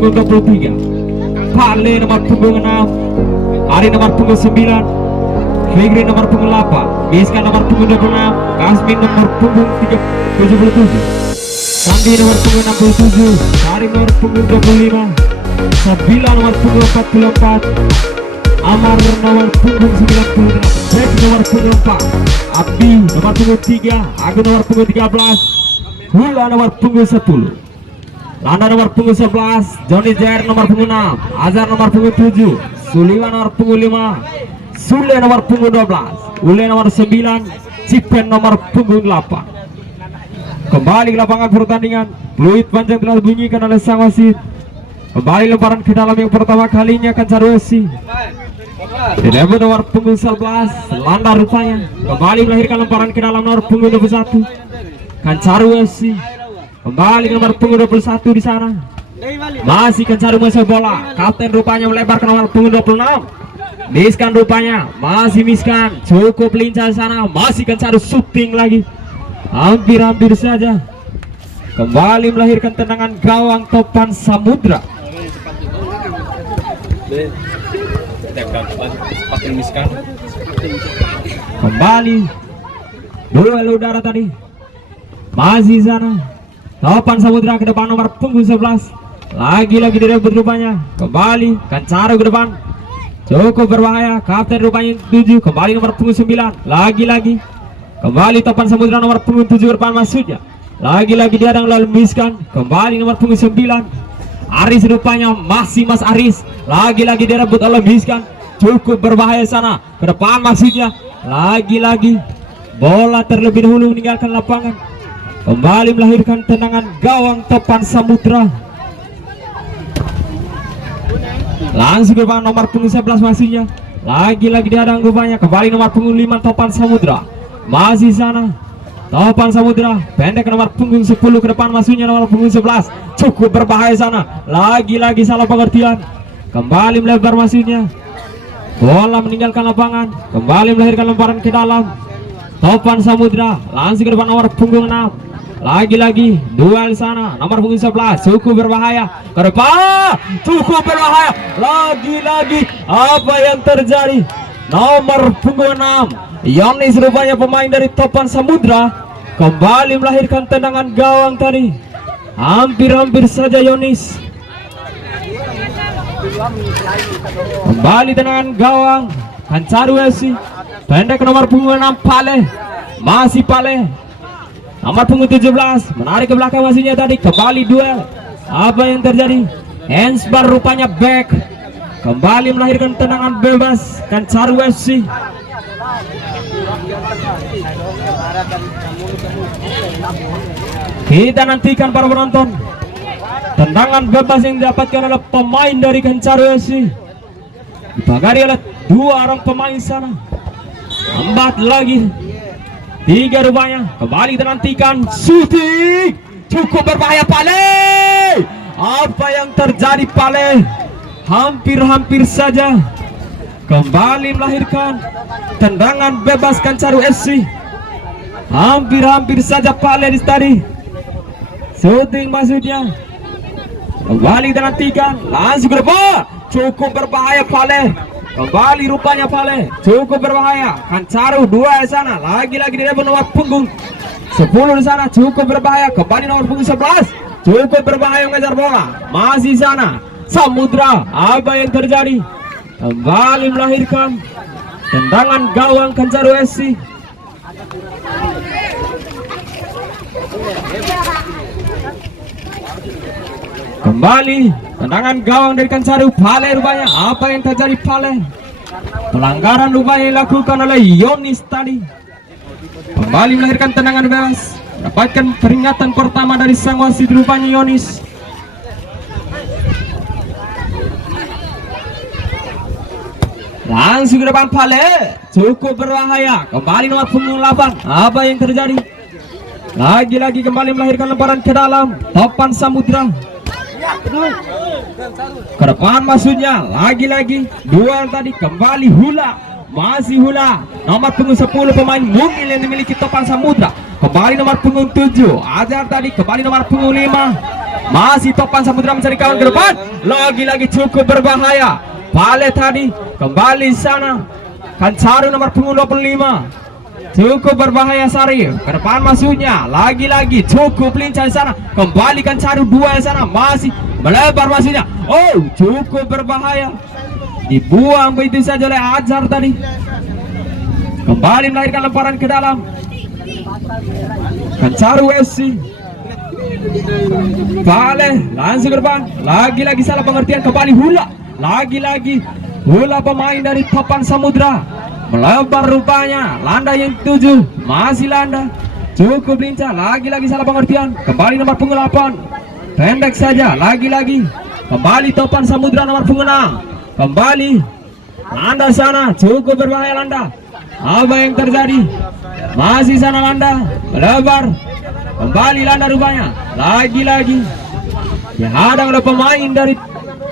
punggung 23, Pale nomor punggung 6, Ari nomor punggung 9, Fikri nomor punggung 8, Miska nomor punggung 26, Kasmin nomor punggung 77, Sandi nomor punggung 67, Ari nomor punggung 25, Sabila nomor punggung 44, Amar nomor punggung 98, Jack nomor punggung 4, Abi nomor punggung 3, Agung nomor punggung 13, Hula nomor punggung 10, Landa nomor punggung 11, Johnny Jair nomor punggung 6, Azhar nomor punggung 7, Suliman nomor punggung 5, Sule nomor punggung 12, Ule nomor 9, Cipen nomor punggung 8. Kembali ke lapangan pertandingan, fluid panjang telah dibunyikan oleh sang wasit. Kembali lemparan ke dalam yang pertama kalinya Kancaruesi. Dilempar nomor punggung 11, Landa rupanya kembali melahirkan lemparan ke dalam nomor punggung 21, Kancaruesi. Kembali ke nomor punggung 21 di sana. Masih Kancaruesi bola. Kapten rupanya melebar ke nomor punggung 26. Miskan rupanya masih Miskan, cukup lincah di sana. Masih Kancaruesi shooting lagi. Hampir-hampir saja. Kembali melahirkan tendangan gawang Topan Samudra. Kembali duel udara tadi masih sana. Topan Samudra ke depan nomor punggung 11. Lagi-lagi direbut rupanya. Kembali Kancaru ke depan, cukup berbahaya. Kapten rupanya 7. Kembali nomor punggung 9. Lagi-lagi kembali Topan Samudra nomor punggung 7 ke depan maksudnya. Lagi-lagi diadang lalu Miskan. Kembali nomor punggung 9, Aris rupanya masih Mas Aris. Lagi-lagi direbut oleh Miskan, cukup berbahaya sana ke depan maksudnya. Lagi-lagi bola terlebih dahulu meninggalkan lapangan. Kembali melahirkan tendangan gawang Topan Samudra. Langsung ke depan nomor punggung 11 maksudnya. Lagi-lagi diadang rupanya. Kembali nomor punggung 5 Topan Samudra. Masih sana Topan Samudra, pendek ke nomor punggung 10 ke depan maksudnya nomor punggung 11. Cukup berbahaya sana. Lagi-lagi salah pengertian. Kembali melebar maksudnya. Bola meninggalkan lapangan. Kembali melahirkan lemparan ke dalam. Topan Samudra langsung ke depan nomor punggung 6. Lagi-lagi duel sana nomor punggung 11. Cukup berbahaya ke depan. Cukup berbahaya. Lagi-lagi apa yang terjadi? Nomor punggung 6 Yonis rupanya pemain dari Topan Samudra kembali melahirkan tendangan gawang tadi. Hampir-hampir saja Yonis. Kembali tendangan gawang Kancaruesi. Pendek ke nomor punggung 6 Pale. Masih Pale. Nomor punggung 17 menarik ke belakang masihnya tadi. Kembali duel. Apa yang terjadi? Handsbar rupanya back. Kembali melahirkan tendangan bebas Kancaruesi. Kita nantikan para penonton tendangan bebas yang didapatkan oleh pemain dari Kancaruesi, dipagari oleh 2 orang pemain sana. 4 lagi 3 rupanya. Kembali kita nantikan shooting. Cukup berbahaya Pale. Apa yang terjadi Pale? Hampir-hampir saja kembali melahirkan tendangan bebas Kancaruesi. Hampir-hampir saja Pale di tadi. Shooting maksudnya. Kembali kita nantikan. Langsung ke depan. Cukup berbahaya Pale. Kembali rupanya Pale. Cukup berbahaya. Kancaru 2 di sana. Lagi-lagi di depan nomor punggung 10 di sana. Cukup berbahaya. Kembali nomor punggung 11. Cukup berbahaya mengejar bola. Masih sana Samudra. Apa yang terjadi? Kembali melahirkan tendangan gawang Kancaruesi. Kembali tendangan gawang dari Kancaru. Pale rupanya. Apa yang terjadi Pale? Pelanggaran rupanya dilakukan oleh Yonis tadi. Kembali melahirkan tendangan bebas. Dapatkan peringatan pertama dari sang wasit rupanya Yonis. Langsung ke depan Pale. Cukup berbahaya. Kembali nomor punggung 8. Apa yang terjadi? Lagi-lagi kembali melahirkan lemparan ke dalam Topan Samudra. Ke depan maksudnya. Lagi-lagi duel tadi. Kembali Hula. Masih Hula. Nomor punggung 10 pemain mungil yang dimiliki Topan Samudra. Kembali nomor punggung 7 Azhar tadi. Kembali nomor punggung 5 Masih Topan Samudra mencari kawan ke depan. Lagi-lagi cukup berbahaya. Pale tadi kembali sana. Kancaru nomor punggung 25. Cukup berbahaya Sarif. Ke depan masuknya. Lagi-lagi cukup lincah di sana. Kembali Kancaru 2 di sana. Masih melebar masuknya. Oh, cukup berbahaya. Dibuang begitu saja oleh Azhar tadi. Kembali melahirkan lemparan ke dalam. Kancaru FC. Pale langsung ke depan. Lagi-lagi salah pengertian. Kembali Hula. Lagi-lagi Hula pemain dari Topan Samudra. Melebar rupanya. Landa yang 7. Masih Landa. Cukup lincah. Lagi-lagi salah pengertian. Kembali nomor punggung 8. Pendek saja. Lagi-lagi. Kembali Topan Samudra nomor punggung 6. Kembali Landa sana. Cukup berbahaya Landa. Apa yang terjadi? Masih sana Landa. Melebar. Kembali Landa rupanya. Lagi-lagi dihadang oleh pemain dari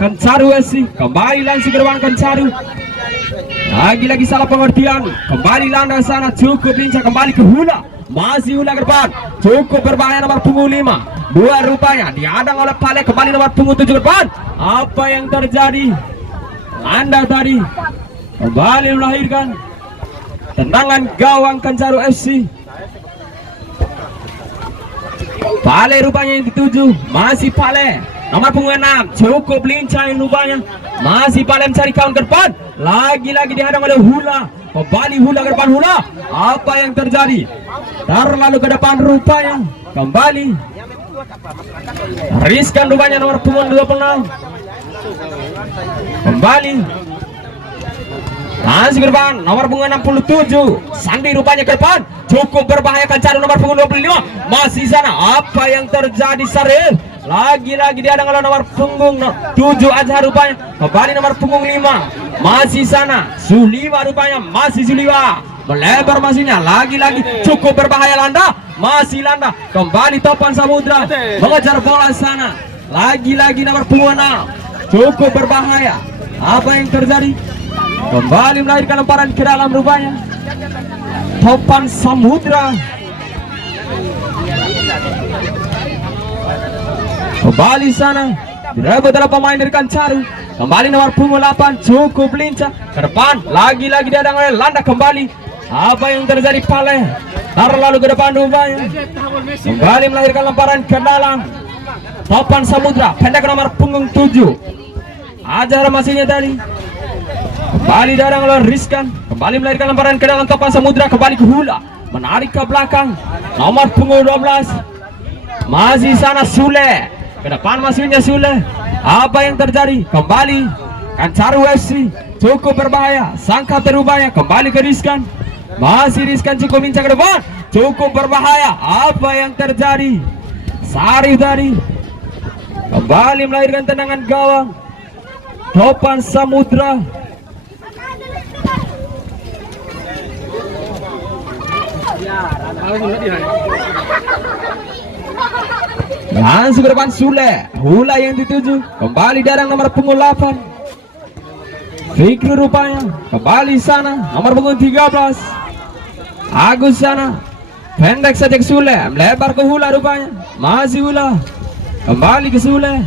Kancaru SC. Kembali langsung ke depan Kancaru. Lagi-lagi salah pengertian. Kembali Landa sana. Cukup lincah. Kembali ke Hula. Masih Hula ke depan. Cukup berbahaya nomor punggung 5. 2 rupanya dihadang oleh Pale. Kembali nomor punggung 7 ke depan. Apa yang terjadi? Landa tadi kembali melahirkan tendangan gawang Kancaru FC. Pale rupanya yang dituju. Masih Pale nomor punggung 6. Cukup lincah rupanya. Masih Pale mencari kawan ke depan. Lagi-lagi dihadang oleh Hula. Kembali Hula ke depan Hula. Apa yang terjadi? Terlalu ke depan rupanya. Kembali riskan rupanya nomor punggung 26. Kembali langsung ke depan nomor punggung 67. Sandi rupanya ke depan. Cukup berbahaya Kancaru nomor punggung 25. Masih sana. Apa yang terjadi Saril? Lagi-lagi dihadang oleh nomor punggung 7 Azhar rupanya. Kembali nomor punggung 5. Masih sana. Suliwa rupanya. Masih Suliwa. Melebar masihnya. Lagi-lagi cukup berbahaya Landa. Masih Landa. Kembali Topan Samudra mengejar bola sana. Lagi-lagi nomor punggung 6. Cukup berbahaya. Apa yang terjadi? Kembali melahirkan lemparan ke dalam rupanya. Topan Samudra. Kembali sana. Direbut oleh pemain dari Kancaru. Kembali nomor punggung 8. Cukup lincah. Ke depan. Lagi-lagi dihadang oleh Landa kembali. Apa yang terjadi Pale? Terlalu ke depan rupanya. Kembali melahirkan lemparan ke dalam. Topan Samudra. Pendek nomor punggung 7. Azhar masihnya tadi. Kembali dihadang oleh Rizkan. Kembali melahirkan lemparan ke dalam Topan Samudra. Kembali ke Hula. Menarik ke belakang. Nomor punggung 12. Masih sana Sule. Ke depan masuknya Sule. Apa yang terjadi? Kembali Kancaru FC. Cukup berbahaya. Sangka terubahnya. Kembali ke Rizkan. Masih Rizkan cukup lincah ke depan. Cukup berbahaya. Apa yang terjadi? Sarif tadi kembali melahirkan tendangan gawang Topan Samudra. Langsung ke depan Sule. Hula yang dituju. Kembali darang nomor punggung 8. Fikri rupanya. Kembali sana. Nomor punggung 13. Agus sana. Pendek saja ke Sule. Melebar ke Hula rupanya. Masih Hula. Kembali ke Sule.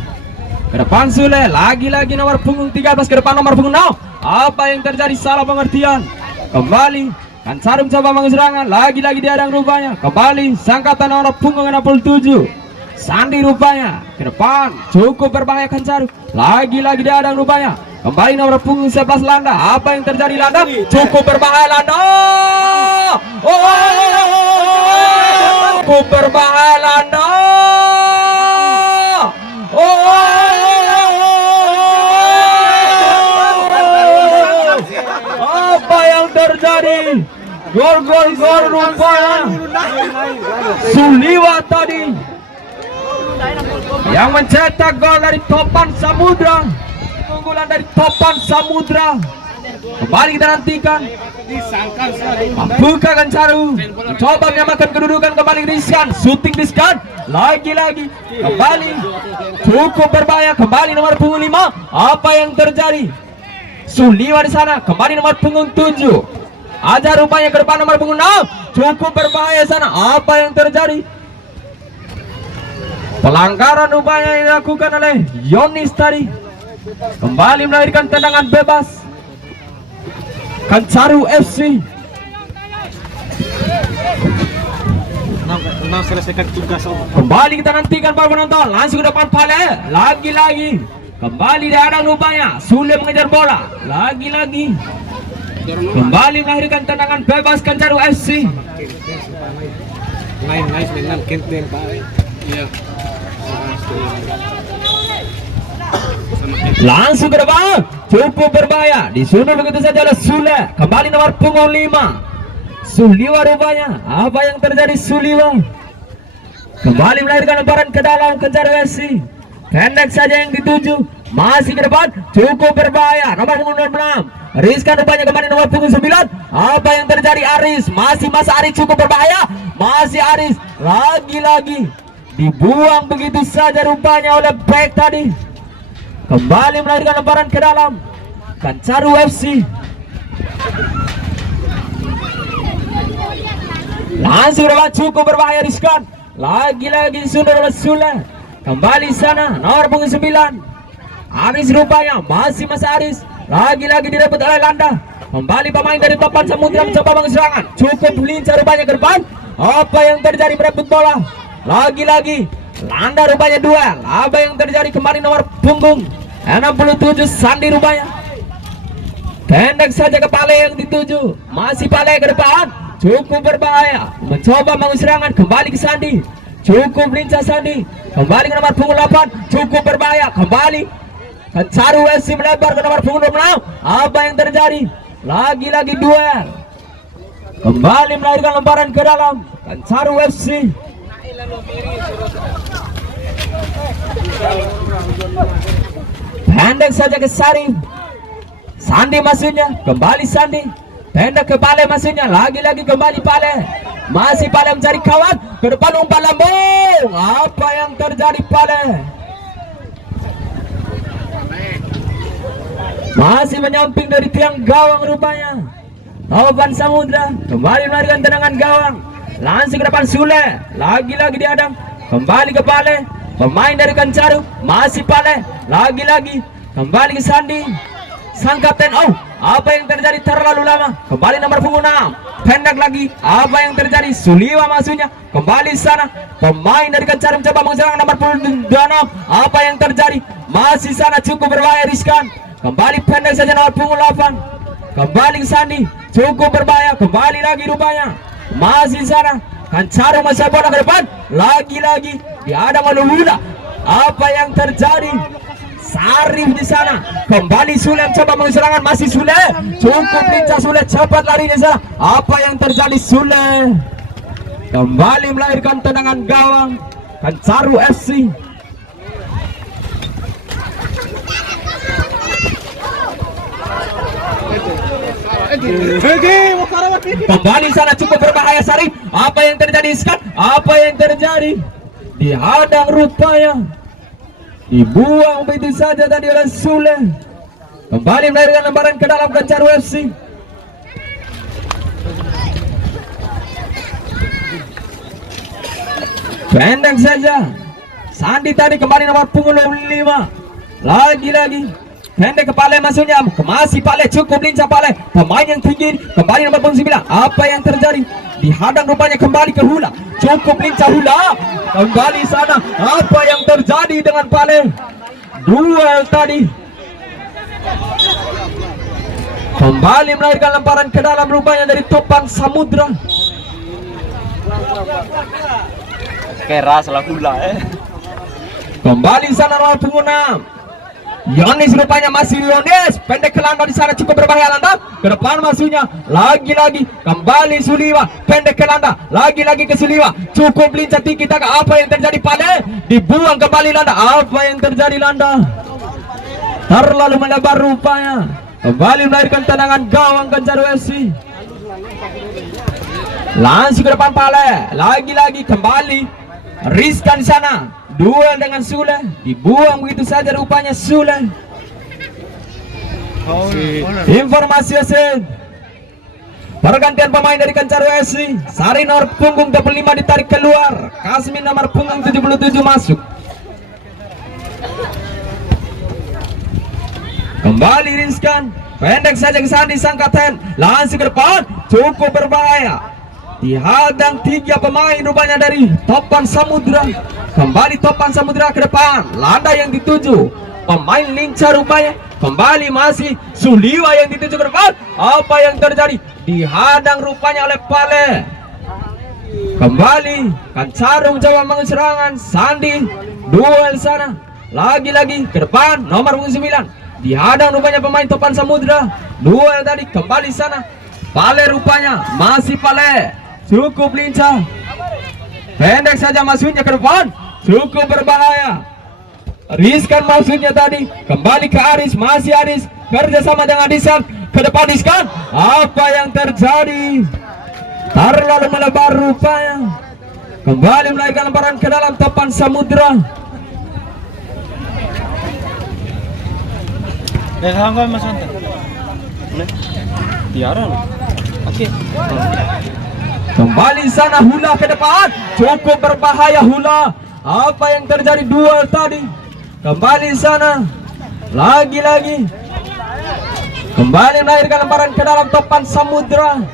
Ke depan Sule. Lagi-lagi nomor punggung 13. Ke depan nomor punggung 6. Apa yang terjadi? Salah pengertian. Kembali Kancaru mencoba mengeserangan. Lagi-lagi dihadang rupanya. Kembali sangkatan nomor punggung 67. Sandi rupanya. Ke depan. Cukup berbahaya Kancaru. Lagi-lagi dihadang rupanya. Kembali nomor punggung 11 Landa. Apa yang terjadi Landa? Cukup berbahaya Landa. Cukup berbahaya Landa. Apa yang terjadi? Gol rupanya Suliwa tadi yang mencetak gol dari Topan Samudra. Keunggulan dari Topan Samudra. Kembali kita nantikan. Mampukah Kancaru mencoba menyamakan kedudukan? Kembali Rizkan. Shooting Rizkan. Lagi-lagi kembali cukup berbahaya. Kembali nomor punggung 5. Apa yang terjadi? Suliwa di sana. Kembali nomor punggung 7. Azhar rupanya ke depan nomor punggung 6. Cukup berbahaya sana. Apa yang terjadi? Pelanggaran rupanya yang dilakukan oleh Yonis tadi. Kembali melahirkan tendangan bebas. Kancaru FC. Selesaikan tugas. Kembali kita nantikan para penonton. Langsung ke depan Pale. Lagi-lagi. Kembali dihadang rupanya. Sule mengejar bola. Lagi-lagi. Kembali melahirkan tendangan bebas Kancaru FC. Nice, kenten Pak. Iya. Langsung ke depan. Cukup berbahaya. Disundur begitu saja oleh Sule. Kembali nomor punggung 5. Suliwa rupanya. Apa yang terjadi Suliwa? Kembali melahirkan lemparan ke dalam Kancaru FC. Pendek saja yang dituju. Masih ke depan. Cukup berbahaya. Nomor punggung 6. Rizkan rupanya kembali nomor punggung 9. Apa yang terjadi Aris? Masih masa Aris cukup berbahaya. Masih Aris. Lagi-lagi. Dibuang begitu saja rupanya oleh back tadi. Kembali melahirkan lemparan ke dalam Kancaru FC. Langsung depan cukup berbahaya Rizkan. Lagi-lagi sudah oleh Sule. Kembali sana nomor punggung 9. Aris rupanya masih masa Aris. Lagi-lagi direbut oleh Landa. Kembali pemain dari papan Samudra mencoba serangan. Cukup lincah rupanya ke depan. Apa yang terjadi merebut bola? Lagi-lagi Landa rupanya duel. Apa yang terjadi kembali nomor punggung 67 Sandi rupanya. Pendek saja ke Pale yang dituju. Masih Pale ke depan. Cukup berbahaya. Mencoba serangan kembali ke Sandi. Cukup lincah Sandi. Kembali ke nomor punggung 8. Cukup berbahaya. Kembali Kancaru FC melebar ke nomor punggung 26. Apa yang terjadi? Lagi-lagi duel. Kembali melahirkan lemparan ke dalam Kancaru FC. Pendek saja ke Sarif. Sandi maksudnya. Kembali Sandi. Pendek ke Pale maksudnya. Lagi-lagi kembali Pale. Masih Pale mencari kawan. Ke depan umpan lambung. Apa yang terjadi Pale? Masih menyamping dari tiang gawang rupanya. Papan Samudra kembali melarikan tendangan gawang. Langsung ke depan Sule. Lagi-lagi dihadang. Kembali ke Pale. Pemain dari Kancaru. Masih Pale. Lagi-lagi. Kembali ke Sandi. Sang kapten. Oh, apa yang terjadi terlalu lama. Kembali nomor punggung 6. Pendek lagi. Apa yang terjadi? Suliwa maksudnya. Kembali sana. Pemain dari Kancaru mencoba mengejar nomor punggung 26. Apa yang terjadi? Masih sana cukup berbahaya Rizkan. Kembali pendek saja nomor punggung 8. Kembali ke Sandi. Cukup berbahaya. Kembali lagi rupanya. Masih sana. Kancaru masih bola ke depan. Lagi-lagi dihadang oleh Wula. Apa yang terjadi? Sarif di sana. Kembali Sule coba mengeserangan. Masih Sule. Cukup lincah Sule. Cepat lari di sana. Apa yang terjadi Sule? Kembali melahirkan tendangan gawang Kancaru FC. Kembali sana cukup berbahaya Sarif. Apa yang terjadi Iskat? Apa yang terjadi? Dihadang rupanya. Dibuang begitu saja tadi oleh Sule. Kembali melahirkan lemparan ke dalam Kancaru FC. Pendek saja. Sandi tadi kembali nomor punggung 5. Lagi-lagi pendek ke Pale maksudnya. Masih Pale cukup lincah Pale. Pemain yang tinggi. Kembali nomor punggung 9. Apa yang terjadi? Dihadang rupanya kembali ke Hula. Cukup lincah Hula. Kembali sana. Apa yang terjadi dengan Pale? Duel tadi. Kembali melahirkan lemparan ke dalam rupanya dari Topan Samudra. Keras lah Hula Kembali sana nomor punggung 6. Yonis rupanya masih Yonis. Pendek ke Landa di sana cukup berbahaya Landa. Ke depan maksudnya. Lagi-lagi kembali Suliwa. Pendek ke Landa. Lagi-lagi ke Suliwa. Cukup lincah tinggi taka. Apa yang terjadi Pale? Dibuang kembali Landa. Apa yang terjadi Landa? Terlalu melebar rupanya. Kembali melahirkan tendangan gawang Kancaru FC. Langsung ke depan Pale. Lagi-lagi kembali Rizkan di sana. Duel dengan Sule. Dibuang begitu saja rupanya Sule. Informasi hasil pergantian pemain dari Kancaru FC. Sari nomor punggung 25 ditarik keluar. Kasmin nomor punggung 77 masuk. Kembali Rizkan, pendek saja ke Sandi sang kapten, langsung ke depan, cukup berbahaya. Dihadang 3 pemain rupanya dari Topan Samudra. Kembali Topan Samudra ke depan, Landa yang dituju, pemain lincah rupanya. Kembali masih Suliwa yang dituju ke depan. Apa yang terjadi? Dihadang rupanya oleh Pale. Kembali Kancaru mencoba mengambil serangan. Sandi duel sana, lagi-lagi ke depan nomor 9. Dihadang rupanya pemain Topan Samudra. Duel tadi kembali sana. Pale rupanya masih Pale. Cukup lincah. Pendek saja masuknya ke depan. Cukup berbahaya. Rizkan maksudnya tadi. Kembali ke Aris. Masih Aris. Kerjasama dengan Disan. Ke depan Rizkan. Apa yang terjadi? Terlalu melebar rupanya. Kembali melahirkan lemparan ke dalam Topan Samudra. Hanggang Mas Anta. Tiara loh. Oke. Kembali sana Hula ke depan. Cukup berbahaya Hula. Apa yang terjadi duel tadi? Kembali sana. Lagi-lagi. Kembali melahirkan lemparan ke dalam Topan Samudra.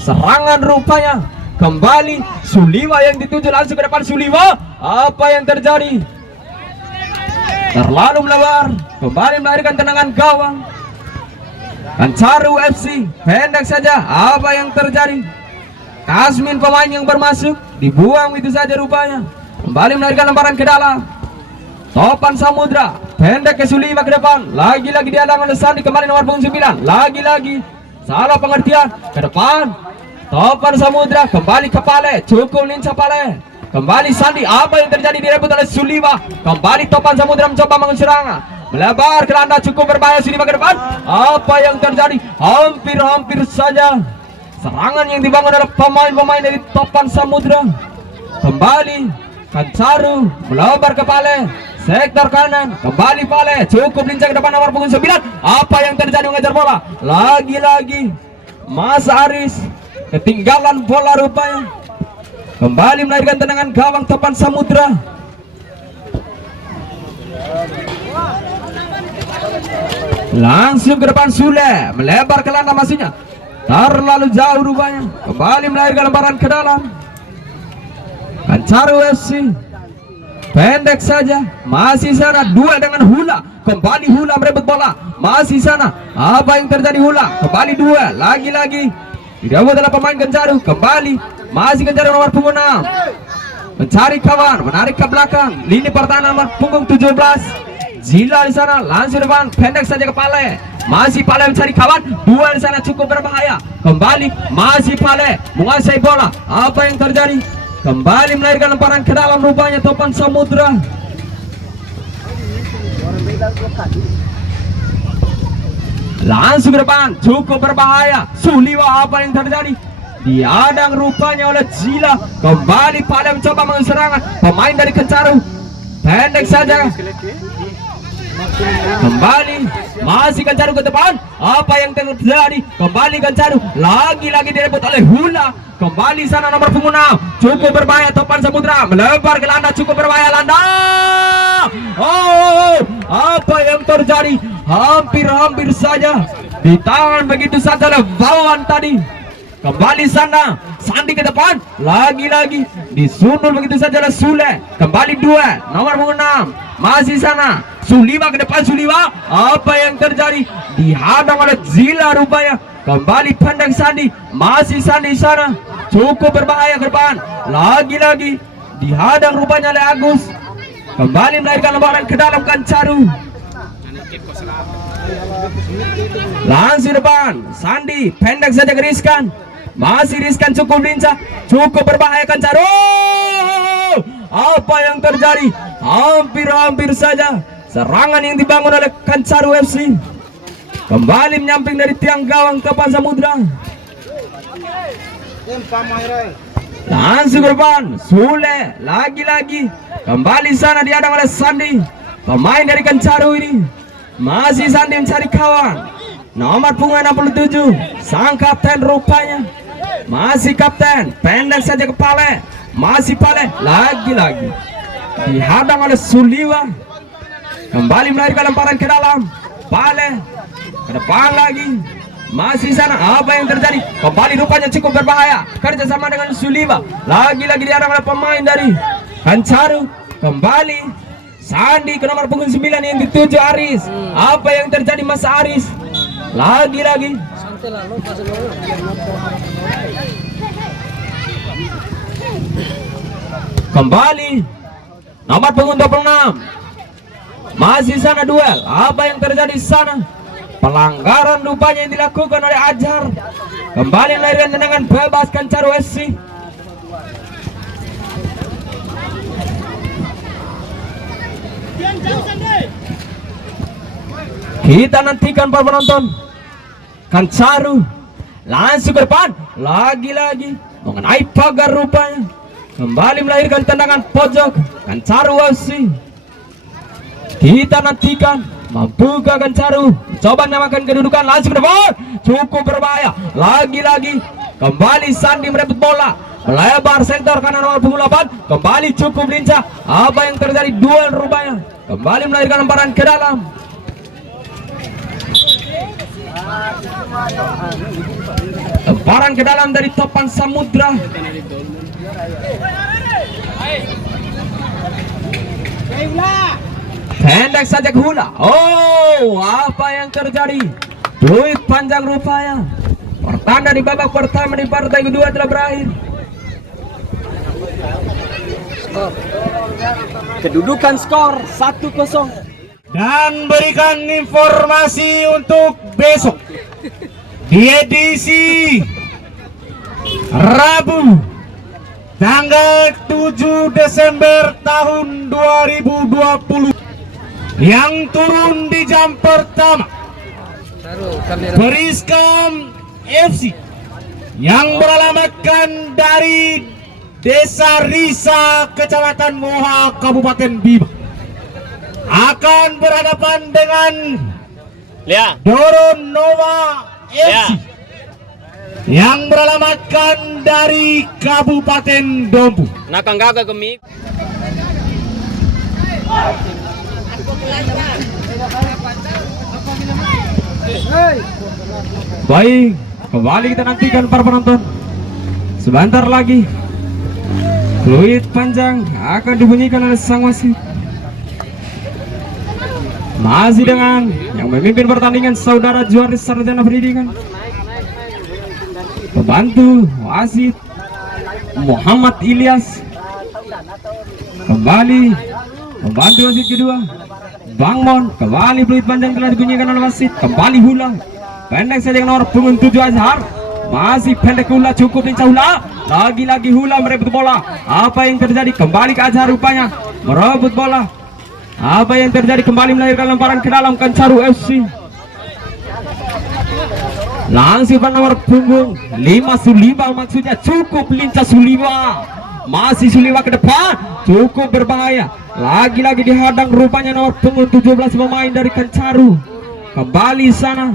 Serangan rupanya. Kembali Suliwa yang dituju langsung ke depan Suliwa. Apa yang terjadi? Terlalu melebar. Kembali melahirkan tendangan gawang. Kancaru FC pendek saja. Apa yang terjadi? Kasmin pemain yang bermasuk dibuang itu saja rupanya. Kembali melahirkan lemparan ke dalam. Topan Samudra pendek ke Suliwa ke depan. Lagi-lagi dihadang oleh Sandi. Kembali nomor 9. Lagi-lagi salah pengertian ke depan. Topan Samudra kembali ke Pale. Cukup lincah Pale. Kembali Sandi, apa yang terjadi direbut oleh Suliwa. Kembali Topan Samudra mencoba mengambil serangan. Melebar ke Landa, cukup berbahaya Suliwa ke depan. Apa yang terjadi? Hampir-hampir saja serangan yang dibangun oleh pemain-pemain dari Topan Samudra. Kembali Kancaru melebar ke Pale. Sektor kanan, kembali Pale. Cukup lincah ke depan nomor 9. Apa yang terjadi mengejar bola? Lagi-lagi Mas Aris ketinggalan bola rupanya. Kembali melahirkan tendangan gawang Topan Samudra. Langsung ke depan Sule. Melebar ke Landa masuknya. Terlalu jauh rupanya. Kembali melahirkan lemparan ke dalam. Kancaru FC pendek saja. Masih sana duel dengan Hula. Kembali Hula merebut bola. Masih sana. Apa yang terjadi Hula? Kembali duel. Lagi-lagi direbut oleh pemain Kancaru. Kembali masih Kancaru nomor punggung 6. Mencari kawan, menarik ke belakang. Lini pertahanan nomor punggung 17. Zila di sana, langsung depan, pendek saja ke Pale. Masih Pale mencari kawan. Dua di sana cukup berbahaya. Kembali masih Pale menguasai bola. Apa yang terjadi? Kembali melahirkan lemparan ke dalam rupanya Topan Samudra. Langsung ke depan, cukup berbahaya. Suliwa, apa yang terjadi? Dihadang rupanya oleh Zila. Kembali Pale mencoba mengambil serangan. Pemain dari Kancaru pendek saja. Kembali masih Kancaru ke depan. Apa yang terjadi? Kembali Kancaru. Lagi-lagi direbut oleh Hula. Kembali sana nomor punggung 6. Cukup berbahaya Topan Samudra. Melebar ke Landa. Cukup berbahaya Landa. Oh, apa yang terjadi? Hampir-hampir saja ditahan begitu saja oleh Bawan tadi. Kembali sana Sandi ke depan. Lagi-lagi disundul begitu saja oleh Sule. Kembali dua nomor punggung 6. Masih sana Suliwa ke depan. Suliwa, apa yang terjadi? Dihadang oleh Zila rupanya. Kembali pendek Sandi. Masih Sandi sana. Cukup berbahaya ke depan. Lagi-lagi dihadang rupanya oleh Agus. Kembali melahirkan lemparan ke dalam Kancaru. Langsung depan Sandi, pendek saja ke Rizkan. Masih Rizkan cukup lincah. Cukup berbahaya Kancaru. Apa yang terjadi? Hampir-hampir saja serangan yang dibangun oleh Kancaru FC. Kembali menyamping dari tiang gawang Topan Samudra. Langsung ke depan Sule. Lagi-lagi kembali sana dihadang oleh Sandi. Pemain dari Kancaru ini. Masih Sandi mencari kawan. Nomor punggung 67 sang kapten rupanya. Masih kapten, pendek saja ke Pale. Masih Pale. Lagi-lagi dihadang oleh Suliwa. Kembali melahirkan lemparan ke dalam. Pale ke depan lagi. Masih sana, apa yang terjadi? Kembali rupanya cukup berbahaya. Kerjasama dengan Suliba. Lagi-lagi diarang oleh pemain dari Kancaru. Kembali Sandi ke nomor punggung 9 yang dituju Aris. Apa yang terjadi Mas Aris? Lagi-lagi kembali nomor punggung 26. Masih sana duel. Apa yang terjadi sana? Pelanggaran rupanya yang dilakukan oleh Ajar. Kembali melahirkan tendangan bebas Kancaru SC. Kita nantikan para penonton. Kancaru langsung ke depan. Lagi-lagi mengenai pagar rupanya. Kembali melahirkan tendangan pojok Kancaru SC. Kita nantikan mampukah Kancaru coba menyamakan kedudukan. Langsung ke depan, cukup berbahaya. Lagi-lagi kembali Sandi merebut bola, melebar sektor kanan nomor punggung 8. Kembali cukup lincah. Apa yang terjadi? Duel rupanya. Kembali melahirkan lemparan ke dalam. Lemparan ke dalam dari Topan Samudra. Pendek saja ke Hula. Oh, apa yang terjadi? Duit panjang rupanya. Pertanda di babak pertama di partai kedua telah berakhir. Kedudukan skor 1-0. Dan berikan informasi untuk besok di edisi Rabu tanggal 7 Desember tahun 2020 yang turun di jam pertama Beriskam FC yang beralamatkan dari Desa Risa, Kecamatan Moha, Kabupaten Bima, akan berhadapan dengan Doron Nova FC yang beralamatkan dari Kabupaten Dompu. Nakanggaga kami. Baik, kembali kita nantikan para penonton. Sebentar lagi fluid panjang akan dibunyikan oleh sang wasit. Masih dengan yang memimpin pertandingan saudara Juaris Sarjana Pendidikan, pembantu wasit Muhammad Ilyas. Kembali membantu wasit kedua Bang Mon. Kembali fluid panjang telah dibunyikan oleh wasit. Kembali Hula pendek saja dengan nomor punggung 7 Azhar. Masih pendek Hula, cukup lincah Hula. Lagi-lagi Hula merebut bola. Apa yang terjadi? Kembali ke Azhar rupanya merebut bola. Apa yang terjadi? Kembali melahirkan lemparan ke dalam Kancaru FC. Langsung pada nomor punggung 5 Suliba, maksudnya cukup lincah Suliba. Masih Suliba ke depan, cukup berbahaya. Lagi-lagi dihadang rupanya nomor punggung 17 pemain dari Kancaru. Kembali sana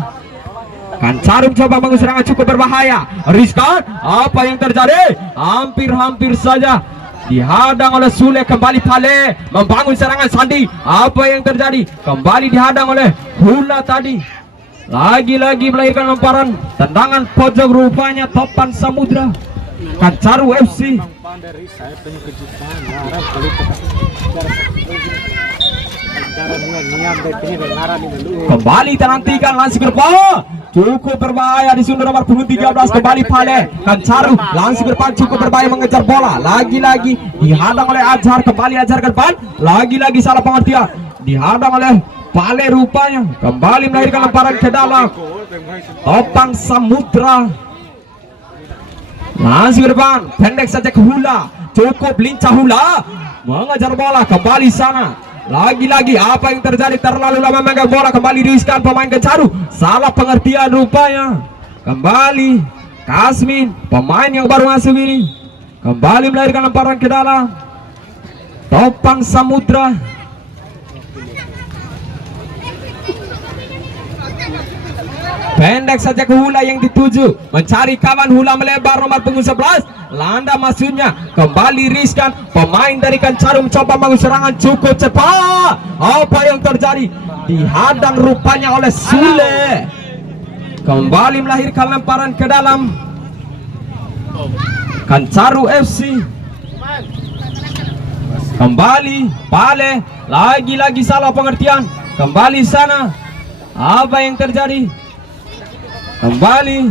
Kancaru coba bangun serangan cukup berbahaya. Riskan, apa yang terjadi? Hampir-hampir saja dihadang oleh Sule. Kembali Pale membangun serangan Sandi. Apa yang terjadi? Kembali dihadang oleh Hula tadi. Lagi-lagi melahirkan lemparan tendangan pojok rupanya Topan Samudra Kancaru FC. Kembali tenantikan langsung ke depan, cukup berbahaya di sudut nomor punggung 13. Kembali Pale Kancaru langsung ke depan, cukup berbahaya mengejar bola. Lagi-lagi dihadang oleh Azhar. Kembali Azhar ke depan, lagi-lagi salah pengertian, dihadang oleh Pale rupanya. Kembali melahirkan lemparan ke dalam Topan Samudra. Langsung ke depan, pendek saja ke Hula, cukup lincah Hula mengejar bola. Kembali sana, lagi-lagi apa yang terjadi? Terlalu lama memegang bola. Kembali diriskan pemain Kancaru, salah pengertian rupanya. Kembali Kasmin, pemain yang baru masuk ini, kembali melahirkan lemparan ke dalam Topan Samudra. Pendek saja ke Hula yang dituju, mencari kawan. Hula melebar nomor punggung 11, landa masuknya. Kembali riskan, pemain dari Kancaru mencoba bangun serangan cukup cepat. Apa yang terjadi? Dihadang rupanya oleh Sule. kembali melahirkan lemparan ke dalam. Kancaru FC kembali, Pale lagi-lagi salah pengertian, kembali sana. Apa yang terjadi? Kembali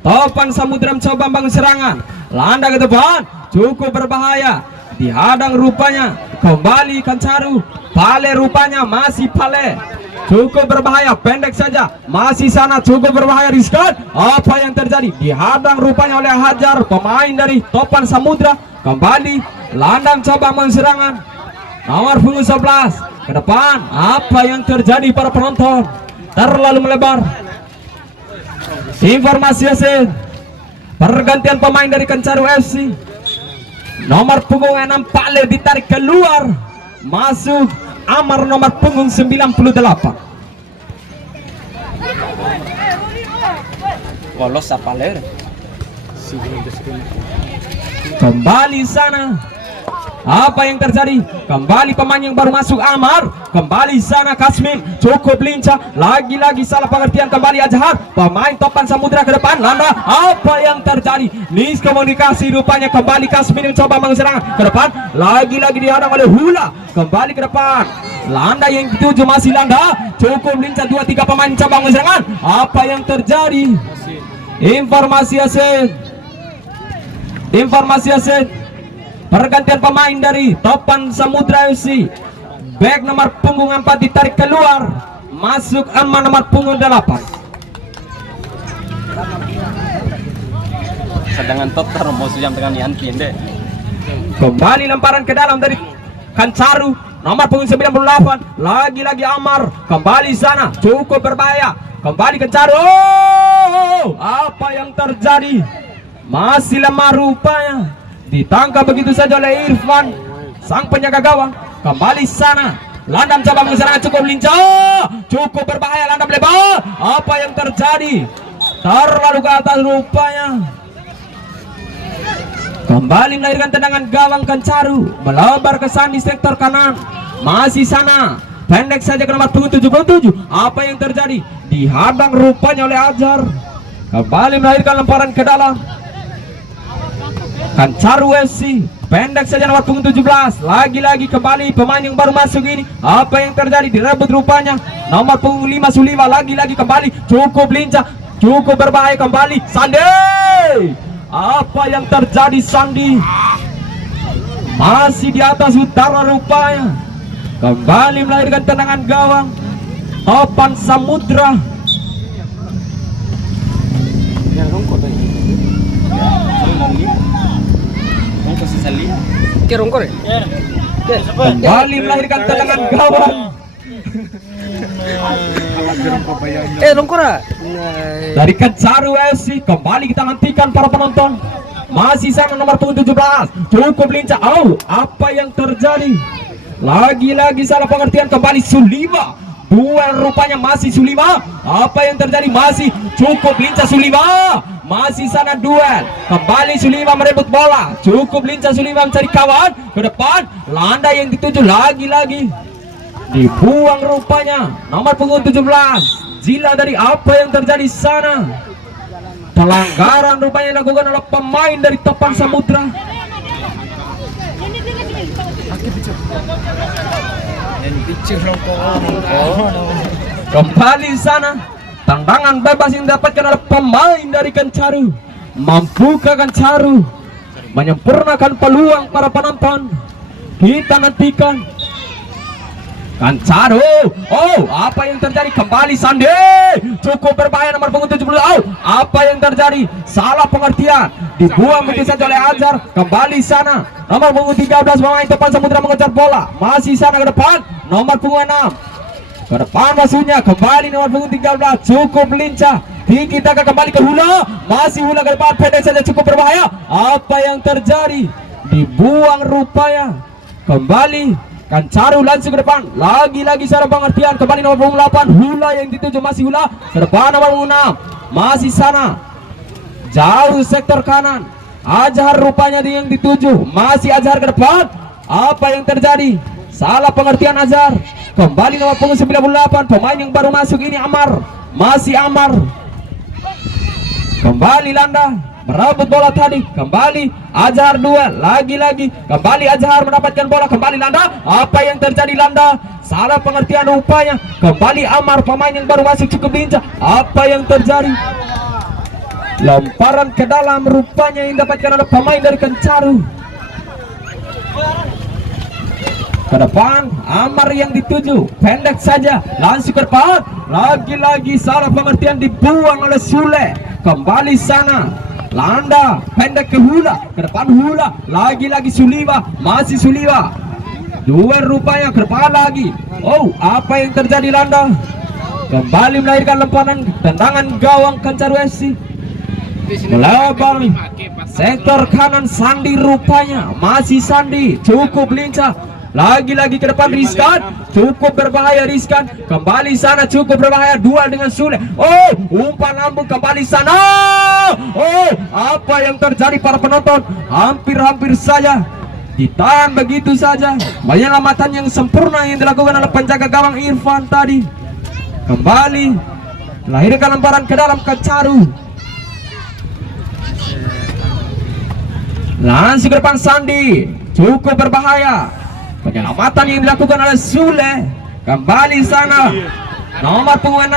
Topan Samudra mencoba bangun serangan, landa ke depan, cukup berbahaya, dihadang rupanya. Kembali Kancaru, Pale rupanya masih Pale, cukup berbahaya, pendek saja, masih sana, cukup berbahaya, riskan. Apa yang terjadi? Dihadang rupanya oleh Hajar, pemain dari Topan Samudra. Kembali landang coba menserangan, nomor punggung 11 ke depan. Apa yang terjadi para penonton? Terlalu melebar. Informasi hasil pergantian pemain dari Kancaru FC. Nomor punggung 6 Pale ditarik keluar, masuk Amar nomor punggung 98. Bolos apa ler? Kembali sana. Apa yang terjadi? Kembali pemain yang baru masuk Amar. Kembali sana Kasmin, cukup lincah. Lagi-lagi salah pengertian, kembali Azhar. Pemain Topan Samudra ke depan, landa. Apa yang terjadi? Miskomunikasi rupanya. Kembali Kasmin yang coba mengeserang ke depan. Lagi-lagi dihadang oleh Hula. Kembali ke depan. Landa yang dituju masih landa. Cukup lincah, 2-3 pemain coba mengeserang. Apa yang terjadi? Informasi hasil pergantian pemain dari Topan Samudra FC. Back nomor punggung 4 ditarik keluar, masuk Amma nomor punggung 8. Sedangkan Totar mau sujam dengan Yanti deh. Kembali lemparan ke dalam dari Kancaru nomor punggung 98. Lagi-lagi Amar, kembali sana, cukup berbahaya. Kembali Kancaru. Oh, apa yang terjadi? Masih lemah rupanya. Ditangkap begitu saja oleh Irfan, sang penjaga gawang. Kembali sana, Landam coba mengeserang, cukup lincah, cukup berbahaya. Landam lebar. Apa yang terjadi? Terlalu ke atas rupanya. Kembali melahirkan tendangan gawang Kancaru, melebar ke sana di sektor kanan. Masih sana, pendek saja ke nomor punggung 77. Apa yang terjadi? Dihadang rupanya oleh Azhar. Kembali melahirkan lemparan ke dalam. Kancaru FC, pendek saja nomor punggung 17. Lagi-lagi kembali pemain yang baru masuk ini. Apa yang terjadi? Direbut rupanya nomor punggung 5 Suliwa. Lagi-lagi kembali, cukup lincah, cukup berbahaya. Kembali Sandi. Apa yang terjadi Sandi? Masih di atas utara rupanya. Kembali melahirkan tendangan gawang Topan Samudra. Kembali melahirkan tendangan gawang dari Kancaru FC. Kembali kita nantikan para penonton. Masih sana nomor punggung 17, cukup lincah. Oh, apa yang terjadi? Lagi-lagi salah pengertian. Kembali Suliwa, duel rupanya masih Suliwa. Apa yang terjadi? Masih cukup lincah Suliwa. Masih sana duel. Kembali Suliwa merebut bola. Cukup lincah Suliwa mencari kawan ke depan. Landa yang dituju lagi-lagi dibuang rupanya nomor punggung 17. Jila dari apa yang terjadi sana? Pelanggaran rupanya dilakukan oleh pemain dari Topan Samudra. Kembali sana, tendangan bebas yang didapatkan oleh pemain dari Kancaru. Mampukah Kancaru menyempurnakan peluang para penonton? Kita nantikan. Kancaru. Oh, apa yang terjadi? Kembali Sandi, cukup berbahaya nomor punggung 70. Oh, apa yang terjadi? Salah pengertian, dibuang begitu saja oleh Azhar. Kembali sana nomor punggung 13 pemain Topan Samudra mengejar bola. Masih sana ke depan nomor punggung 6 ke depan maksudnya. Kembali nomor punggung 13, cukup lincah. Kita kembali ke Hula. Masih Hula ke depan, pendek saja, cukup berbahaya. Apa yang terjadi? Dibuang rupanya. Kembali Kancaru langsung ke depan. Lagi-lagi salah pengertian. Kembali nomor punggung 8 Hula yang dituju. Masih Hula ke depan nomor punggung 6. Masih sana, jauh sektor kanan. Azhar rupanya yang dituju. Masih Azhar ke depan. Apa yang terjadi? Salah pengertian Azhar. Kembali nomor punggung 98 pemain yang baru masuk ini Amar. Masih Amar. Kembali Landa merebut bola tadi, kembali Azhar duel, lagi-lagi kembali Azhar mendapatkan bola, kembali Landa. Apa yang terjadi Landa? Salah pengertian rupanya. Kembali Amar, pemain yang baru masuk cukup lincah. Apa yang terjadi? Lemparan ke dalam rupanya yang didapatkan oleh pemain dari Kencaru. Ke depan Amar yang dituju, pendek saja, langsung ke depan. Lagi-lagi salah pengertian, dibuang oleh Sule. Kembali sana Landa, pendek ke Hula, ke depan Hula, lagi-lagi Suliwa, masih Suliwa. Duel rupanya, ke depan lagi. Oh, apa yang terjadi Landa? Kembali melahirkan lemparan tendangan gawang Kencaru FC. Melebar sektor kanan Sandi rupanya, masih Sandi, cukup lincah. Lagi-lagi ke depan Rizkan, cukup berbahaya Rizkan. Kembali sana cukup berbahaya, duel dengan Sule. Oh, umpan lambung kembali sana. Oh, apa yang terjadi para penonton? Hampir-hampir saja ditahan begitu saja. Penyelamatan yang sempurna yang dilakukan oleh penjaga gawang Irfan tadi. Kembali melahirkan lemparan ke dalam Kencaru. Langsung ke depan Sandi, cukup berbahaya. Penyelamatan yang dilakukan oleh Sule. Kembali sana nomor punggung 6,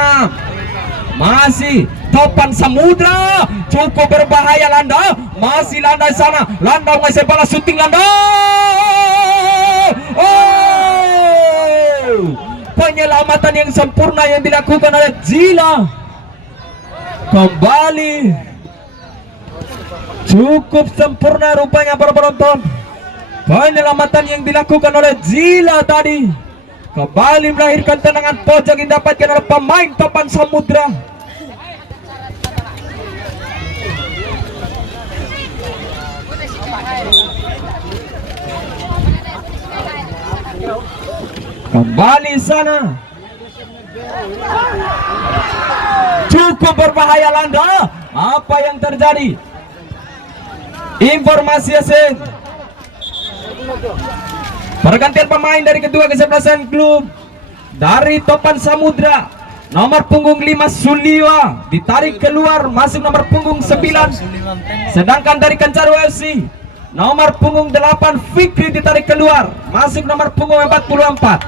masih Topan Samudra, cukup berbahaya Landa. Masih Landa sana, Landa mengasih bola, syuting Landa. Oh, penyelamatan yang sempurna yang dilakukan oleh Zila. Kembali cukup sempurna rupanya para penonton. Penyelamatan yang dilakukan oleh Zila tadi. Kembali melahirkan tendangan pojok yang didapatkan oleh pemain Topan Samudra. Kembali sana, cukup berbahaya Landa. Apa yang terjadi? Informasi Yasin, pergantian pemain dari kedua kesebelasan klub. Dari Topan Samudra, nomor punggung 5 Suliwa ditarik keluar, masuk nomor punggung 9. Sedangkan dari Kencaru FC, nomor punggung 8 Fikri ditarik keluar, masuk nomor punggung 44.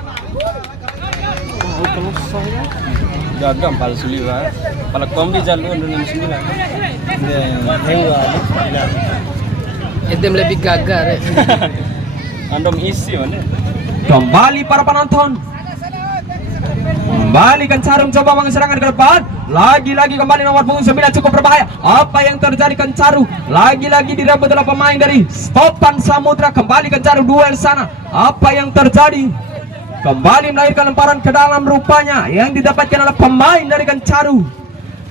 Gagal pala Suliwa, pala kombi jalur dengan 9. Itu lebih gagal. Andom isi mana? Kembali para penonton, kembali Kencaru coba mengeserangan ke depan. Lagi-lagi kembali nomor punggung 9 cukup berbahaya. Apa yang terjadi Kencaru? Lagi-lagi direbut oleh pemain dari Topan Samudra. Kembali Kencaru duel sana. Apa yang terjadi? Kembali melahirkan lemparan ke dalam rupanya yang didapatkan oleh pemain dari Kencaru.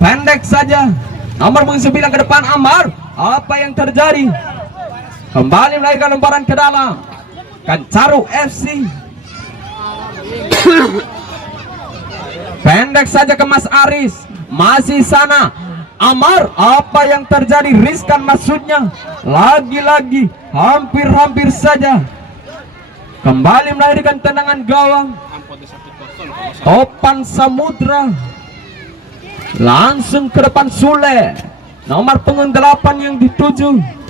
Pendek saja, nomor punggung 9 ke depan Amar. Apa yang terjadi? Kembali melahirkan lemparan ke dalam Kencaru FC. Pendek saja ke Mas Aris, masih sana Amar. Apa yang terjadi? Rizkan maksudnya. Lagi-lagi hampir-hampir saja kembali melahirkan tendangan gawang Topan Samudra. Langsung ke depan Sule, nomor punggung 8 yang dituju.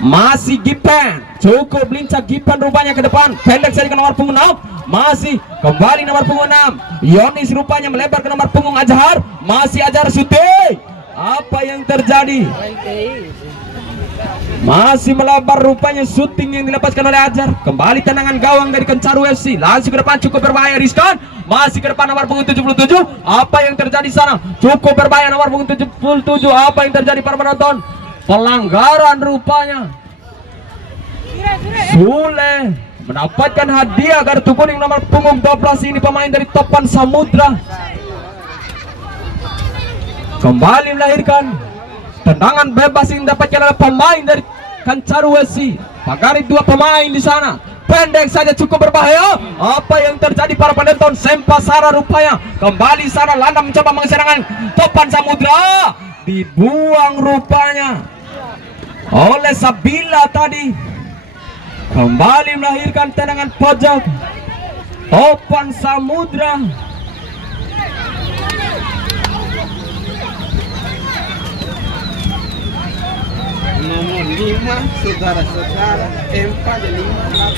Masih Gipen, cukup lincah Gipen rupanya ke depan. Pendek saja ke nomor punggung 6. Masih kembali nomor punggung 6 Yonis rupanya melebar ke nomor punggung Azhar. Masih Azhar syuting. Apa yang terjadi? Masih melebar rupanya syuting yang dilepaskan oleh Azhar. Kembali tendangan gawang dari Kencaru FC. Langsung ke depan, cukup berbahaya Rizkan. Masih ke depan nomor punggung 77. Apa yang terjadi sana? Cukup berbahaya nomor punggung 77. Apa yang terjadi para penonton? Pelanggaran rupanya. Sule mendapatkan hadiah kartu kuning nomor punggung 12 ini, pemain dari Topan Samudra. Kembali melahirkan tendangan bebas yang didapatkan oleh pemain dari Kencaru FC. Pagari dua pemain di sana. Pendek saja cukup berbahaya. Apa yang terjadi para penonton? Sempasara rupanya. Kembali sana Landa mencoba mengeserangan Topan Samudra. Dibuang rupanya oleh Sabila tadi. Kembali melahirkan tendangan pojok Topan Samudra. saudara-saudara, 4, 5,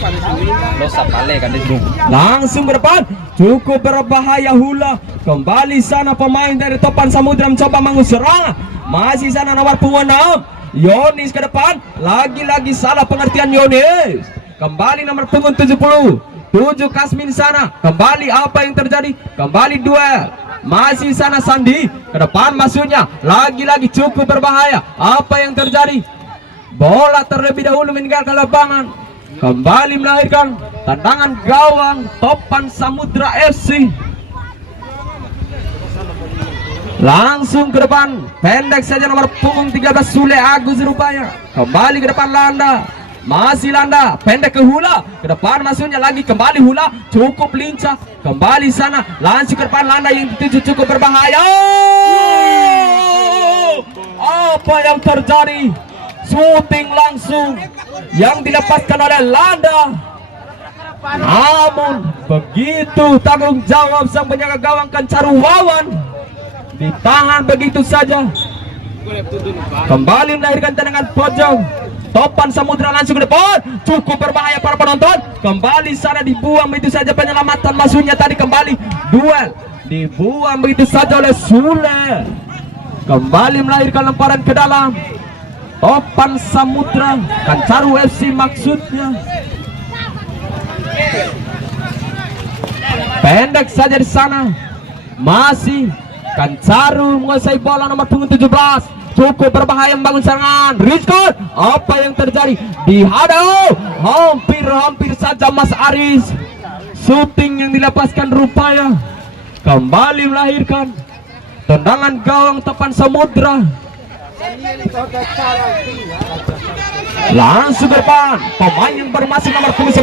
8, 9. Lo sapale kan itu. Langsung ke depan, cukup berbahaya hula. Kembali sana pemain dari Topan Samudra mencoba mengusir serangan. Masih sana nomor punggung 6 Yonis ke depan. Lagi-lagi salah pengertian Yonis. Kembali nomor punggung 77 Kasmin sana. Kembali apa yang terjadi? Kembali duel. Masih sana Sandi ke depan masuknya. Lagi-lagi cukup berbahaya. Apa yang terjadi? Bola terlebih dahulu meninggalkan lapangan. Kembali melahirkan tendangan gawang Topan Samudra FC. Langsung ke depan, pendek saja nomor punggung 13 Sule Agus rupanya. Kembali ke depan Landa. Masih Landa, pendek ke Hula. Ke depan masuknya lagi, kembali Hula. Cukup lincah. Kembali sana, langsung ke depan Landa yang dituju cukup berbahaya. Apa yang terjadi? Shooting langsung yang dilepaskan oleh Landa. Namun begitu tanggung jawab sang penjaga gawang Kancaru Wawan ditahan begitu saja. Kembali melahirkan tendangan pojok. Topan Samudra langsung ke depan. Cukup berbahaya para penonton. Kembali sana dibuang begitu saja penyelamatan masuknya tadi. Kembali duel dibuang begitu saja oleh Sule. Kembali melahirkan lemparan ke dalam. Topan Samudra Kancaru FC maksudnya. Pendek saja di sana. Masih Kancaru menguasai bola nomor punggung 17. Cukup berbahaya membangun serangan. Rizkon, apa yang terjadi? Dihadau. Hampir saja Mas Aris. Shooting yang dilepaskan rupanya kembali melahirkan tendangan gawang Topan Samudra. Langsung ke depan, pemain yang baru masuk nomor 9.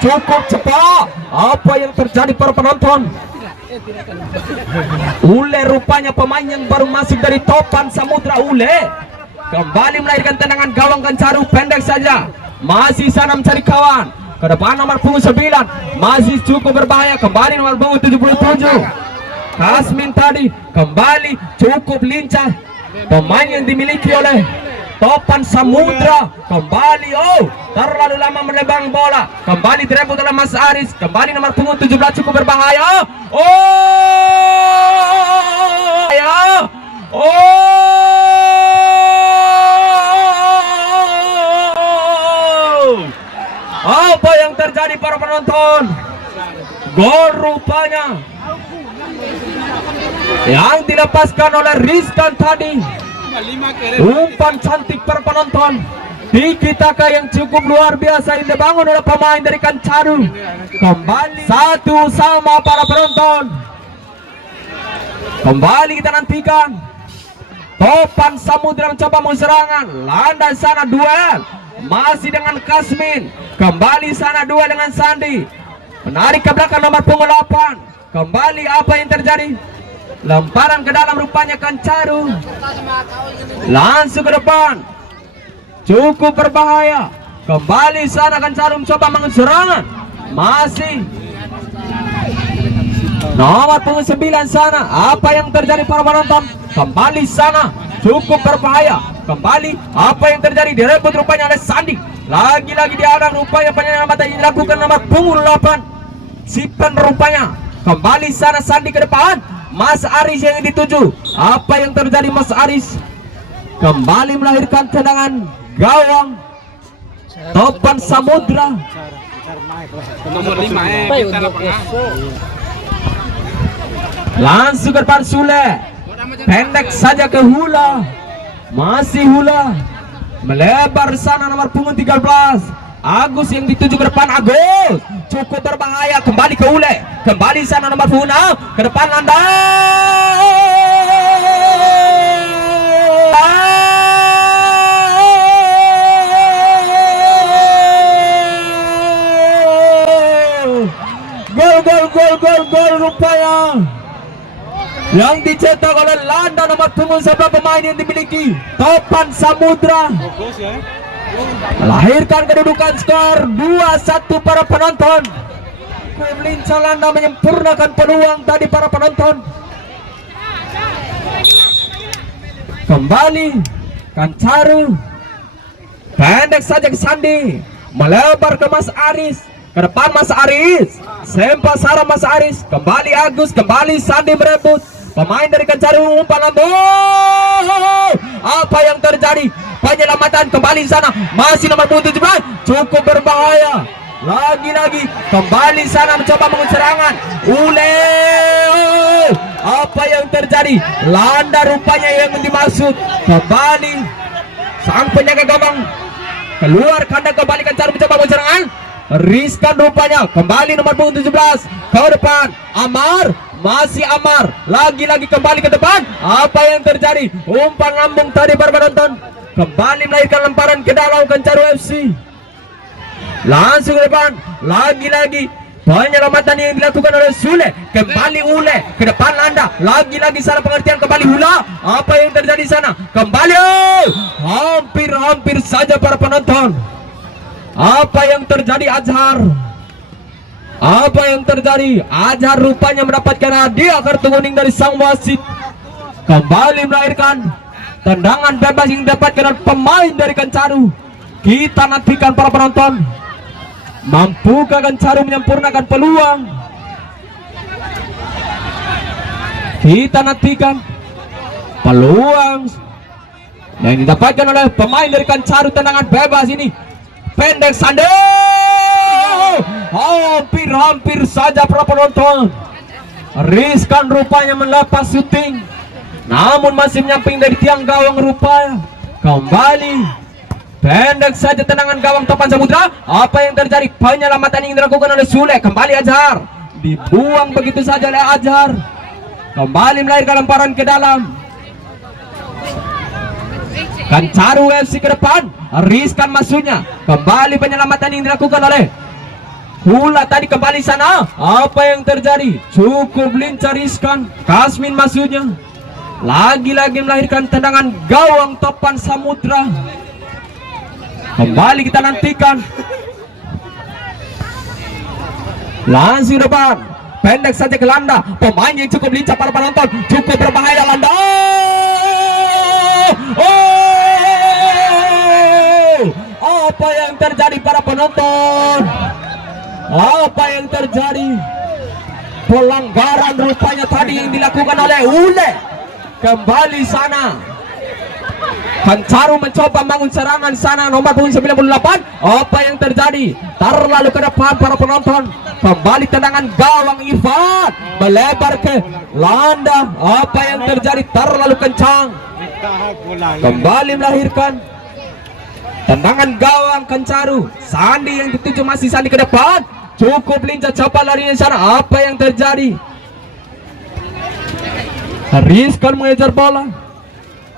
Cukup cepat. Apa yang terjadi para penonton? Ule rupanya pemain yang baru masuk dari Topan Samudra. Ule kembali melahirkan tendangan gawang Kancaru. Pendek saja, masih sana mencari kawan. Ke depan nomor punggung 9, masih cukup berbahaya. Kembali nomor punggung 77 Kasmin tadi. Kembali cukup lincah pemain yang dimiliki oleh Topan Samudra. Kembali terlalu lama menebang bola. Kembali direbut oleh Mas Aris. Kembali nomor punggung 17 cukup berbahaya. Apa yang terjadi para penonton? Gol rupanya yang dilepaskan oleh Rizkan tadi. Umpan cantik para penonton. Tiki taka yang cukup luar biasa yang dibangun oleh pemain dari Kancaru. Kembali 1-1 para penonton. Kembali kita nantikan Topan Samudra mencoba serangan. Landa sana duel masih dengan Kasmin. Kembali sana duel dengan Sandi. Menarik ke belakang nomor punggung 8. Kembali apa yang terjadi? Lemparan ke dalam rupanya Kancaru. Langsung ke depan. Cukup berbahaya. Kembali sana Kancaru mencoba serangan. Masih nomor punggung 9 sana. Apa yang terjadi para penonton? Kembali sana. Cukup berbahaya. Kembali apa yang terjadi? Direbut rupanya oleh Sandi. Lagi-lagi diadang rupanya penyelamatan yang dilakukan nomor punggung 8 Sipen rupanya. Kembali sana Sandi ke depan. Mas Aris yang dituju. Apa yang terjadi Mas Aris? Kembali melahirkan tendangan gawang Topan Samudra. Nomor 5 Langsung ke depan Sule. Pendek saja ke Hula. Masih Hula. Melebar sana nomor punggung 13 Agus yang dituju ke depan. Agus cukup berbahaya. Kembali ke Ule. Kembali sana nomor punggung 6 ke depan Landa. Gol rupanya yang dicetak oleh Landa nomor punggung 11 pemain yang dimiliki Topan Samudra. Melahirkan kedudukan skor 2-1 para penonton. Lincah Landa menyempurnakan peluang tadi para penonton. Kembali Kancaru pendek saja ke Sandi, melebar ke Mas Aris, ke depan Mas Aris, sempat Sarah Mas Aris, kembali Agus, kembali Sandi merebut, pemain dari Kencaru umpan lambung. Apa yang terjadi? Penyelamatan kembali di sana, masih nomor 17, cukup berbahaya. Lagi-lagi kembali sana mencoba mengunci serangan. Apa yang terjadi? Landa rupanya yang dimaksud. Kembali sang penjaga gawang keluar kandang, kembali Kencaru mencoba mengunci serangan. Riskan rupanya kembali nomor 17 ke depan. Amar, masih Amar, lagi-lagi kembali ke depan. Apa yang terjadi? Umpan lambung tadi para penonton, kembali melahirkan lemparan ke dalam Kencaru FC. Langsung ke depan, lagi-lagi penyelamatan yang dilakukan oleh Sule. Kembali Ule ke depan Landa, lagi-lagi salah pengertian, kembali Hula. Apa yang terjadi sana? Kembali, hampir saja para penonton. Apa yang terjadi Azhar? Apa yang terjadi? Azhar rupanya mendapatkan hadiah kartu kuning dari sang wasit. Kembali melahirkan tendangan bebas yang didapatkan oleh pemain dari Kencaru. Kita nantikan para penonton, mampukah Kencaru menyempurnakan peluang? Kita nantikan peluang yang didapatkan oleh pemain dari Kencaru. Tendangan bebas ini pendek Sandi, hampir saja para penonton. Riskan rupanya melepas syuting, namun masih menyamping dari tiang gawang rupanya. Kembali pendek saja tendangan gawang Topan Samudra. Apa yang terjadi? Penyelamatan yang dilakukan oleh Sule. Kembali Azhar, dibuang begitu saja oleh Azhar. Kembali melahirkan lemparan ke dalam. Kencaru FC ke depan, riskan masuknya. Kembali penyelamatan yang dilakukan oleh Hula tadi, kembali sana. Apa yang terjadi? Cukup lincah, riskan. Kasmin masuknya. Lagi-lagi melahirkan tendangan gawang Topan Samudra. Kembali kita nantikan. Langsung depan, pendek saja ke Landa. Pemain yang cukup lincah para penonton, cukup berbahaya Landa. Apa yang terjadi para penonton? Apa yang terjadi? Pelanggaran rupanya tadi yang dilakukan oleh Ule. Kembali sana, Kencaru mencoba bangun serangan sana nomor 98. Apa yang terjadi? Terlalu ke depan para penonton. Kembali tendangan gawang Irfan, melebar ke Landa. Apa yang terjadi? Terlalu kencang. Kembali melahirkan tendangan gawang Kencaru. Sandi yang dituju, masih Sandi ke depan. Cukup lincah, cepat larinya sana. Apa yang terjadi? Riskan mengejar bola.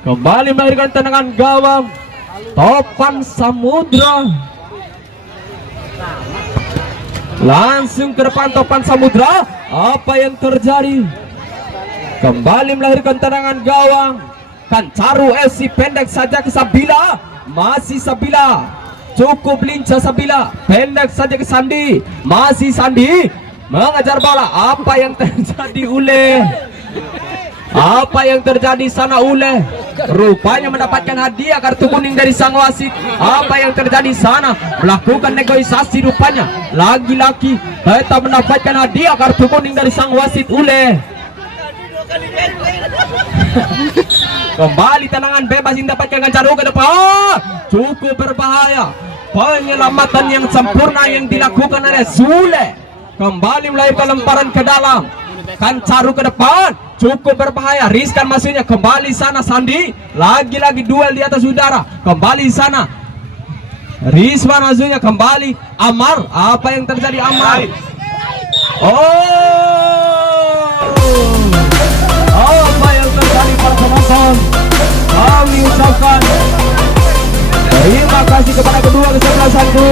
Kembali melahirkan tendangan gawang Topan Samudra. Langsung ke depan Topan Samudra. Apa yang terjadi? Kembali melahirkan tendangan gawang Kencaru FC. Pendek saja ke Sabila. Masih Sabila, cukup lincah Sabila. Pendek saja ke Sandi. Masih Sandi mengejar bola. Apa yang terjadi Ule? Apa yang terjadi sana Ule? Rupanya mendapatkan hadiah kartu kuning dari sang wasit. Apa yang terjadi sana? Melakukan negosiasi rupanya. Lagi-lagi tetap mendapatkan hadiah kartu kuning dari sang wasit Ule. Kembali tendangan bebas yang didapatkan Kencaru ke depan. Cukup berbahaya. Penyelamatan yang sempurna yang dilakukan oleh Sule. Kembali melahirkan lemparan ke dalam. Kencaru ke depan, cukup berbahaya. Riskan masuknya. Kembali sana Sandi. Lagi-lagi duel di atas udara. Kembali sana Rizwan masuknya. Kembali Amar. Apa yang terjadi Amar? Apa yang terjadi para penonton? Kami ucapkan terima kasih kepada kedua kesebelasanku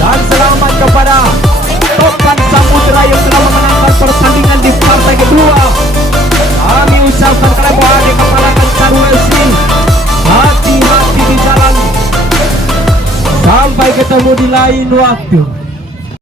dan selamat kepada Topan Samudra yang telah memenangkan pertandingan di partai kedua. Kami ucapkan kelebihan kepada Kencaru FC. Hati-hati di jalan. Sampai ketemu di lain waktu.